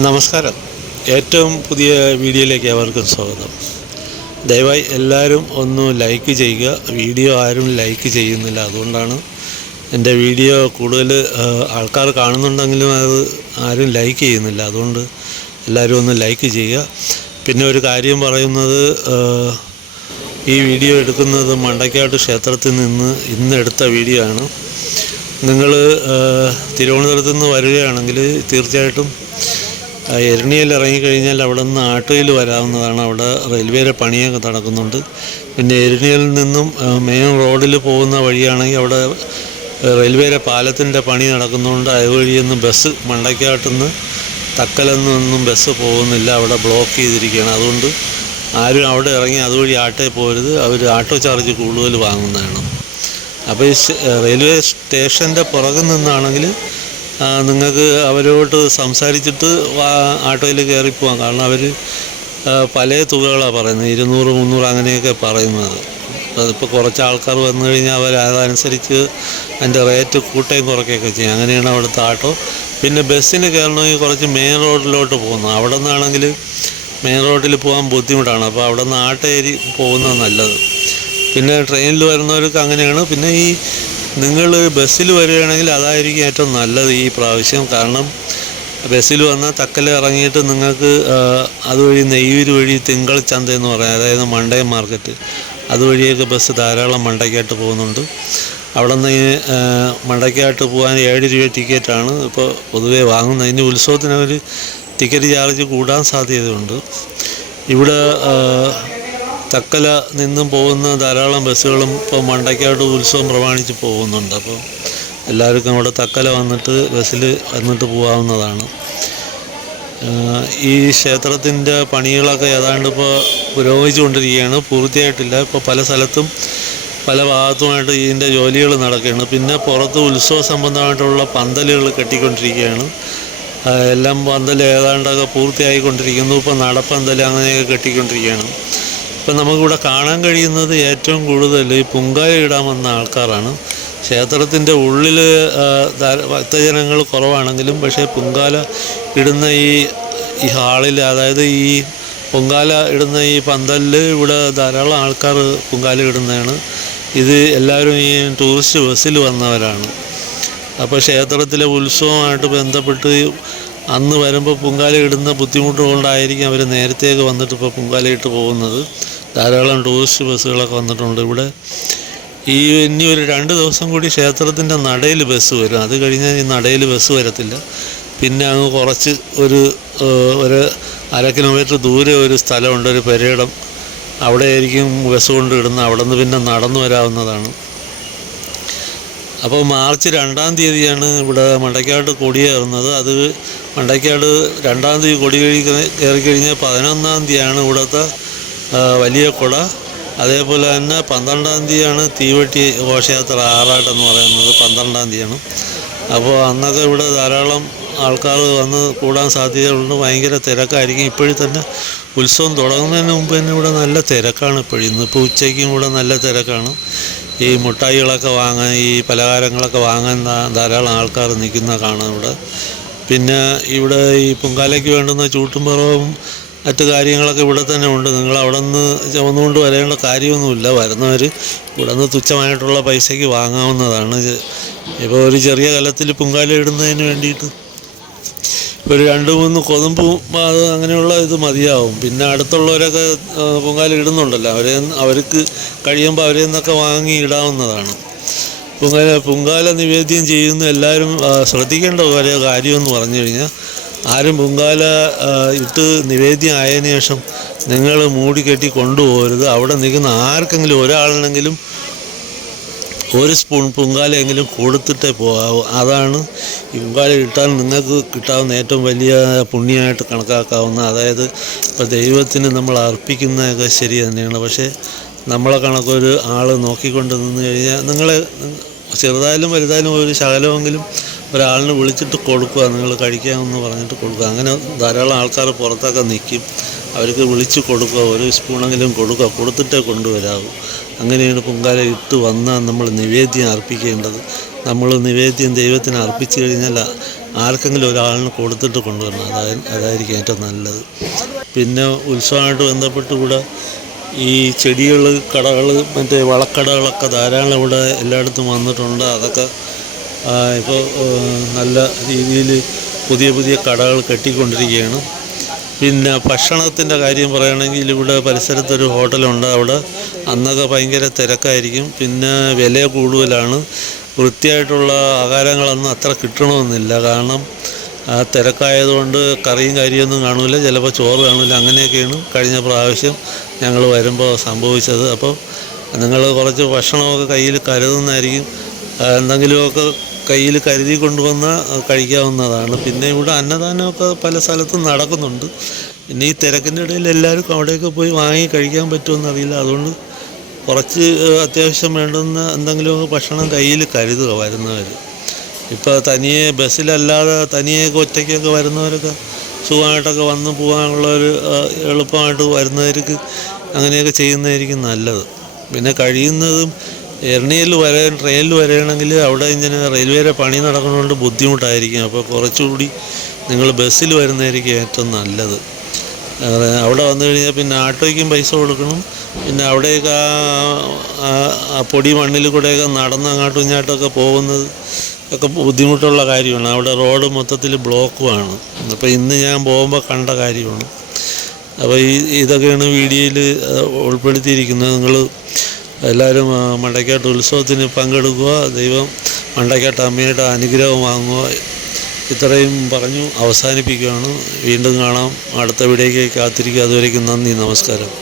നമസ്കാരം. ഏറ്റവും പുതിയ വീഡിയോയിലേക്ക് അവർക്കും സ്വാഗതം. ദയവായി എല്ലാവരും ഒന്ന് ലൈക്ക് ചെയ്യുക. വീഡിയോ ആരും ലൈക്ക് ചെയ്യുന്നില്ല. അതുകൊണ്ടാണ് എന്റെ വീഡിയോ കൂടുതൽ ആൾക്കാർ കാണുന്നുണ്ടെങ്കിലും അത് ആരും ലൈക്ക് ചെയ്യുന്നില്ല. അതുകൊണ്ട് എല്ലാവരും ഒന്ന് ലൈക്ക് ചെയ്യുക. പിന്നെ ഒരു കാര്യം പറയുന്നത് ഈ വീഡിയോ എടുക്കുന്നത് മണ്ടക്കാട്ട് ക്ഷേത്രത്തിൽ നിന്ന് ഇന്ന് എടുത്ത വീഡിയോ ആണ്. നിങ്ങൾ തിരുവനന്തപുരത്ത് നിന്ന് വരികയാണെങ്കിൽ തീർച്ചയായിട്ടും എരണിയിൽ ഇറങ്ങിക്കഴിഞ്ഞാൽ അവിടെ നിന്ന് ആട്ടുകയിൽ വരാവുന്നതാണ്. അവിടെ റെയിൽവേയുടെ പണിയൊക്കെ നടക്കുന്നുണ്ട്. പിന്നെ എരണിയിൽ നിന്നും മെയിൻ റോഡിൽ പോകുന്ന വഴിയാണെങ്കിൽ അവിടെ റെയിൽവേയുടെ പാലത്തിന്റെ പണി നടക്കുന്നതുകൊണ്ട് അതുവഴിയൊന്നും ബസ് മണ്ടയ്ക്കാട്ടുനിന്ന് തക്കലെന്നൊന്നും ബസ് പോകുന്നില്ല. അവിടെ ബ്ലോക്ക് ചെയ്തിരിക്കുകയാണ്. അതുകൊണ്ട് ആരും അവിടെ ഇറങ്ങി അതുവഴി ആട്ടോയിൽ പോരുത് അവർ ആട്ടോ ചാർജ് കൂടുതൽ വാങ്ങുന്നതാണ്. അപ്പോൾ ഈ റെയിൽവേ സ്റ്റേഷന്റെ പുറകിൽ നിന്നാണെങ്കിൽ നിങ്ങൾക്ക് അവരോട് സംസാരിച്ചിട്ട് ആട്ടോയിൽ കയറി പോകാം കാരണം അവർ പല തുകകളാണ് പറയുന്നത്. ഇരുന്നൂറ് മുന്നൂറ് അങ്ങനെയൊക്കെ പറയുന്നത്. അതിപ്പോൾ കുറച്ച് ആൾക്കാർ വന്നു കഴിഞ്ഞാൽ അവർ അതനുസരിച്ച് അതിന്റെ റേറ്റ് കൂട്ടുകയും കുറയ്ക്കുകയൊക്കെ ചെയ്യും. അങ്ങനെയാണ് അവിടുത്തെ ആട്ടോ. പിന്നെ ബസ്സിന് കയറണമെങ്കിൽ കുറച്ച് മെയിൻ റോഡിലോട്ട് പോകുന്നു. അവിടെ നിന്നാണെങ്കിൽ മെയിൻ റോഡിൽ പോകാൻ ബുദ്ധിമുട്ടാണ്. അപ്പോൾ അവിടെ നിന്ന് ആട്ടേരി പോകുന്നത് നല്ലത്. പിന്നെ ട്രെയിനിൽ വരുന്നവർക്ക് അങ്ങനെയാണ്. പിന്നെ ഈ നിങ്ങൾ ബസ്സിൽ വരികയാണെങ്കിൽ അതായിരിക്കും ഏറ്റവും നല്ലത് ഈ പ്രാവശ്യം. കാരണം ബസ്സിൽ വന്നാൽ തക്കല ഇറങ്ങിയിട്ട് നിങ്ങൾക്ക് അതുവഴി നെയ്യൂര് വഴി തിങ്കൾ ചന്ത എന്ന് പറയാം. അതായത് മണ്ടയം മാർക്കറ്റ്. അതുവഴിയൊക്കെ ബസ് ധാരാളം മണ്ടയ്ക്കായിട്ട് പോകുന്നുണ്ട്. അവിടെ നിന്ന് മണ്ടയ്ക്കായിട്ട് പോകാൻ ഏഴ് രൂപ ടിക്കറ്റാണ്. ഇപ്പോൾ പൊതുവെ വാങ്ങുന്നത്. ഇനി ഉത്സവത്തിന് അവർ ടിക്കറ്റ് ചാർജ് കൂടാൻ സാധ്യതയുണ്ട്. ഇവിടെ ആ, തക്കല നിന്നും പോകുന്ന ധാരാളം ബസ്സുകളും ഇപ്പോൾ മണ്ടയ്ക്കാട് ഉത്സവം പ്രമാണിച്ച് പോകുന്നുണ്ട്. അപ്പോൾ എല്ലാവർക്കും അവിടെ തക്കല വന്നിട്ട് ബസ്സിൽ വന്നിട്ട് പോകാവുന്നതാണ്. ഈ ക്ഷേത്രത്തിന്റെ പണികളൊക്കെ ഏതാണ്ട് ഇപ്പോൾ പുരോഗമിച്ചുകൊണ്ടിരിക്കുകയാണ്. പൂർത്തിയായിട്ടില്ല. ഇപ്പോൾ പല സ്ഥലത്തും പല ഭാഗത്തുമായിട്ട് ഇതിന്റെ ജോലികൾ നടക്കുകയാണ്. പിന്നെ പുറത്ത് ഉത്സവ സംബന്ധമായിട്ടുള്ള പന്തലുകൾ കെട്ടിക്കൊണ്ടിരിക്കുകയാണ്. എല്ലാം പന്തൽ ഏതാണ്ടൊക്കെ പൂർത്തിയായിക്കൊണ്ടിരിക്കുന്നു. ഇപ്പോൾ നടപ്പന്തൽ അങ്ങനെയൊക്കെ കെട്ടിക്കൊണ്ടിരിക്കുകയാണ്. ഇപ്പം നമുക്കിവിടെ കാണാൻ കഴിയുന്നത് ഏറ്റവും കൂടുതൽ ഈ പുങ്കായ ഇടാൻ വന്ന ആൾക്കാരാണ്. ക്ഷേത്രത്തിന്റെ ഉള്ളിൽ ഭക്തജനങ്ങൾ കുറവാണെങ്കിലും പക്ഷേ പൊങ്കാല ഇടുന്ന ഈ ഈ ഹാളിൽ അതായത് ഈ പൊങ്കാല ഇടുന്ന ഈ പന്തലിൽ ഇവിടെ ധാരാളം ആൾക്കാർ പൊങ്കാല ഇടുന്നതാണ്. ഇത് എല്ലാവരും ഈ ടൂറിസ്റ്റ് ബസ്സിൽ വന്നവരാണ്. അപ്പോൾ ക്ഷേത്രത്തിലെ ഉത്സവമായിട്ട് ബന്ധപ്പെട്ട് അന്ന് വരുമ്പോൾ പൊങ്കാല ഇടുന്ന ബുദ്ധിമുട്ട് കൊണ്ടായിരിക്കും അവർ നേരത്തെയൊക്കെ വന്നിട്ട് ഇപ്പോൾ പൊങ്കാല ഇട്ട് പോകുന്നത്. ധാരാളം ടൂറിസ്റ്റ് ബസ്സുകളൊക്കെ വന്നിട്ടുണ്ട്. ഇവിടെ ഈ ഇനി ഒരു രണ്ട് ദിവസം കൂടി ക്ഷേത്രത്തിന്റെ നടയിൽ ബസ് വരും. അത് കഴിഞ്ഞാൽ ഈ നടയിൽ ബസ് വരത്തില്ല. പിന്നെ അങ്ങ് കുറച്ച് ഒരു ഒരു അര കിലോമീറ്റർ ദൂരെ ഒരു സ്ഥലമുണ്ട്. ഒരു പെരയിടം. അവിടെ ആയിരിക്കും ബസ് കൊണ്ട് ഇടുന്നത്. അവിടെ നിന്ന് പിന്നെ നടന്നു വരാവുന്നതാണ്. അപ്പോൾ മാർച്ച് രണ്ടാം തീയതിയാണ് ഇവിടെ മണ്ടയ്ക്കാട് കൊടിയേറുന്നത് അത് മണ്ടയ്ക്കാട് രണ്ടാം തീയതി കൊടി കഴി കയറി കഴിഞ്ഞാൽ പതിനൊന്നാം തീയതിയാണ് ഇവിടുത്തെ വലിയ കുട. അതേപോലെ തന്നെ പന്ത്രണ്ടാം തീയതിയാണ് തീവെട്ടി ഘോഷയാത്ര ആറാട്ട് എന്ന് പറയുന്നത് പന്ത്രണ്ടാം തീയതിയാണ്. അപ്പോൾ അന്നൊക്കെ ഇവിടെ ധാരാളം ആൾക്കാർ വന്ന് കൂടാൻ സാധ്യതയുണ്ട് ഭയങ്കര തിരക്കായിരിക്കും. ഇപ്പോഴും തന്നെ ഉത്സവം തുടങ്ങുന്നതിന് മുമ്പ് തന്നെ ഇവിടെ നല്ല തിരക്കാണ് ഇപ്പോഴും ഇന്നിപ്പോൾ ഉച്ചയ്ക്കും ഇവിടെ നല്ല തിരക്കാണ്. ഈ മുട്ടായികളൊക്കെ വാങ്ങാൻ ഈ പലഹാരങ്ങളൊക്കെ വാങ്ങാൻ ധാരാളം ആൾക്കാർ നിൽക്കുന്ന കാണാം ഇവിടെ. പിന്നെ ഇവിടെ ഈ പൊങ്കാലയ്ക്ക് വേണ്ടുന്ന ചൂട്ടുംപുറവും മറ്റു കാര്യങ്ങളൊക്കെ ഇവിടെ തന്നെ ഉണ്ട്. നിങ്ങൾ അവിടെ നിന്ന് ചുമന്നുകൊണ്ട് വരേണ്ട കാര്യമൊന്നുമില്ല. വരുന്നവർ ഇവിടെ നിന്ന് തുച്ഛമായിട്ടുള്ള പൈസയ്ക്ക് വാങ്ങാവുന്നതാണ്. ഇപ്പോൾ ഒരു ചെറിയ കലത്തിൽ പൊങ്കാല ഇടുന്നതിന് വേണ്ടിയിട്ട് ഒരു രണ്ട് മൂന്ന് കൊതുമ്പും അത് അങ്ങനെയുള്ള ഇത് മതിയാവും. പിന്നെ അടുത്തുള്ളവരൊക്കെ പൊങ്കാല ഇടുന്നുണ്ടല്ലോ. അവരെ അവർക്ക് കഴിയുമ്പോൾ അവരെ നിന്നൊക്കെ വാങ്ങി ഇടാവുന്നതാണ്. പൊങ്കാല പൊങ്കാല നിവേദ്യം ചെയ്യുന്ന എല്ലാവരും ശ്രദ്ധിക്കേണ്ട ഒരു കാര്യമെന്ന് പറഞ്ഞു കഴിഞ്ഞാൽ ആരും പൊങ്കാല ആ, ഇട്ട് നിവേദ്യം ആയതിനു ശേഷം നിങ്ങൾ മൂടിക്കെട്ടി കൊണ്ടുപോകരുത്. അവിടെ നിൽക്കുന്ന ആർക്കെങ്കിലും ഒരാളിനെങ്കിലും ഒരു സ്പൂൺ പൊങ്കാലയെങ്കിലും കൊടുത്തിട്ടേ പോകാവൂ. അതാണ് ഈ പൊങ്കാല കിട്ടാൻ നിങ്ങൾക്ക് കിട്ടാവുന്ന ഏറ്റവും വലിയ പുണ്യമായിട്ട് കണക്കാക്കാവുന്ന അതായത് ഇപ്പോൾ ദൈവത്തിന് നമ്മൾ അർപ്പിക്കുന്നതൊക്കെ ശരി തന്നെയാണ്. പക്ഷേ നമ്മളെ കണക്കൊരു ആൾ നോക്കിക്കൊണ്ട് നിന്ന് കഴിഞ്ഞാൽ നിങ്ങൾ ചെറുതായാലും വലുതായാലും ഒരു ശകലമെങ്കിലും ഒരാളിനെ വിളിച്ചിട്ട് കൊടുക്കുക നിങ്ങൾ കഴിക്കാമെന്ന് പറഞ്ഞിട്ട് കൊടുക്കുക. അങ്ങനെ ധാരാളം ആൾക്കാർ പുറത്തൊക്കെ നിൽക്കും. അവർക്ക് വിളിച്ച് കൊടുക്കുക ഒരു സ്പൂണെങ്കിലും കൊടുക്കുക കൊടുത്തിട്ടേ കൊണ്ടുവരാവൂ. അങ്ങനെയാണ് പൊങ്കാല ഇട്ട് വന്നാൽ നമ്മൾ നിവേദ്യം അർപ്പിക്കേണ്ടത്. നമ്മൾ നിവേദ്യം ദൈവത്തിന് അർപ്പിച്ചു കഴിഞ്ഞാൽ ആർക്കെങ്കിലും ഒരാളിന് കൊടുത്തിട്ട് കൊണ്ടുവരണം. അതായത് അതായിരിക്കും ഏറ്റവും നല്ലത്. പിന്നെ ഉത്സവമായിട്ട് ബന്ധപ്പെട്ട് കൂടെ ഈ ചെടികൾ കടകൾ മറ്റേ വളക്കടകളൊക്കെ ധാരാളം ഇവിടെ എല്ലായിടത്തും വന്നിട്ടുണ്ട്. അതൊക്കെ ഇപ്പോൾ നല്ല രീതിയിൽ പുതിയ പുതിയ കടകൾ കെട്ടിക്കൊണ്ടിരിക്കുകയാണ്. പിന്നെ ഭക്ഷണത്തിന്റെ കാര്യം പറയുകയാണെങ്കിൽ ഇവിടെ പരിസരത്തൊരു ഹോട്ടലുണ്ട് അവിടെ. അന്നൊക്കെ ഭയങ്കര തിരക്കായിരിക്കും. പിന്നെ വില കൂടുതലാണ്. വൃത്തിയായിട്ടുള്ള ആഹാരങ്ങളൊന്നും അത്ര കിട്ടണമെന്നില്ല. കാരണം ആ തിരക്കായതുകൊണ്ട് കറിയും കാര്യമൊന്നും കാണില്ല ചിലപ്പോൾ ചോറ് കാണില്ല അങ്ങനെയൊക്കെയാണ് കഴിഞ്ഞ പ്രാവശ്യം ഞങ്ങൾ വരുമ്പോൾ സംഭവിച്ചത്. അപ്പോൾ നിങ്ങൾ കുറച്ച് ഭക്ഷണമൊക്കെ കയ്യിൽ കരുതുന്നതായിരിക്കും. എന്തെങ്കിലുമൊക്കെ കയ്യിൽ കരുതി കൊണ്ടുവന്ന് കഴിക്കാവുന്നതാണ്. പിന്നെ ഇവിടെ അന്നദാനമൊക്കെ പല സ്ഥലത്തും നടക്കുന്നുണ്ട്. പിന്നെ ഈ തിരക്കിന്റെ ഇടയിൽ എല്ലാവർക്കും അവിടെയൊക്കെ പോയി വാങ്ങി കഴിക്കാൻ പറ്റുമെന്ന് അറിയില്ല. അതുകൊണ്ട് കുറച്ച് അത്യാവശ്യം വേണ്ടുന്ന എന്തെങ്കിലുമൊക്കെ ഭക്ഷണം കയ്യിൽ കരുതുക വരുന്നവർ. ഇപ്പോൾ തനിയെ ബസ്സിലല്ലാതെ തനിയെ ഒറ്റയ്ക്കൊക്കെ വരുന്നവരൊക്കെ സുഖമായിട്ടൊക്കെ വന്ന് പോകാനുള്ള ഒരു എളുപ്പമായിട്ട് വരുന്നവർക്ക് അങ്ങനെയൊക്കെ ചെയ്യുന്നതായിരിക്കും നല്ലത്. പിന്നെ കഴിയുന്നതും എറണിയിൽ വരാൻ ട്രെയിനിൽ വരണമെങ്കിൽ അവിടെ ഇങ്ങനെ റെയിൽവേയുടെ പണി നടക്കുന്നതുകൊണ്ട് ബുദ്ധിമുട്ടായിരിക്കും. അപ്പോൾ കുറച്ചുകൂടി നിങ്ങൾ ബസ്സിൽ വരുന്നതായിരിക്കും ഏറ്റവും നല്ലത്. അവിടെ വന്നു കഴിഞ്ഞാൽ പിന്നെ ആട്ടോയ്ക്കും പൈസ കൊടുക്കണം. പിന്നെ അവിടെയൊക്കെ ആ പൊടി മണ്ണിൽ കൂടെയൊക്കെ നടന്ന് അങ്ങോട്ടും ഇങ്ങോട്ടൊക്കെ പോകുന്നത് ഒക്കെ ബുദ്ധിമുട്ടുള്ള കാര്യമാണ്. അവിടെ റോഡ് മൊത്തത്തിൽ ബ്ലോക്കുമാണ് അപ്പോൾ ഇന്ന് ഞാൻ പോകുമ്പോൾ കണ്ട കാര്യമാണ്. അപ്പോൾ ഈ ഇതൊക്കെയാണ് വീഡിയോയിൽ ഉൾപ്പെടുത്തിയിരിക്കുന്നത്. നിങ്ങൾ എല്ലാവരും മണ്ടക്കാട്ട് ഉത്സവത്തിന് പങ്കെടുക്കുക ദൈവം മണ്ടക്കാട്ട് അമ്മയുടെ അനുഗ്രഹം വാങ്ങുക. ഇത്രയും പറഞ്ഞു അവസാനിപ്പിക്കുകയാണ്. വീണ്ടും കാണാം. അടുത്ത വീഡിയോയ്ക്ക് കാത്തിരിക്കുക. അതുവരേക്കും നന്ദി. നമസ്കാരം.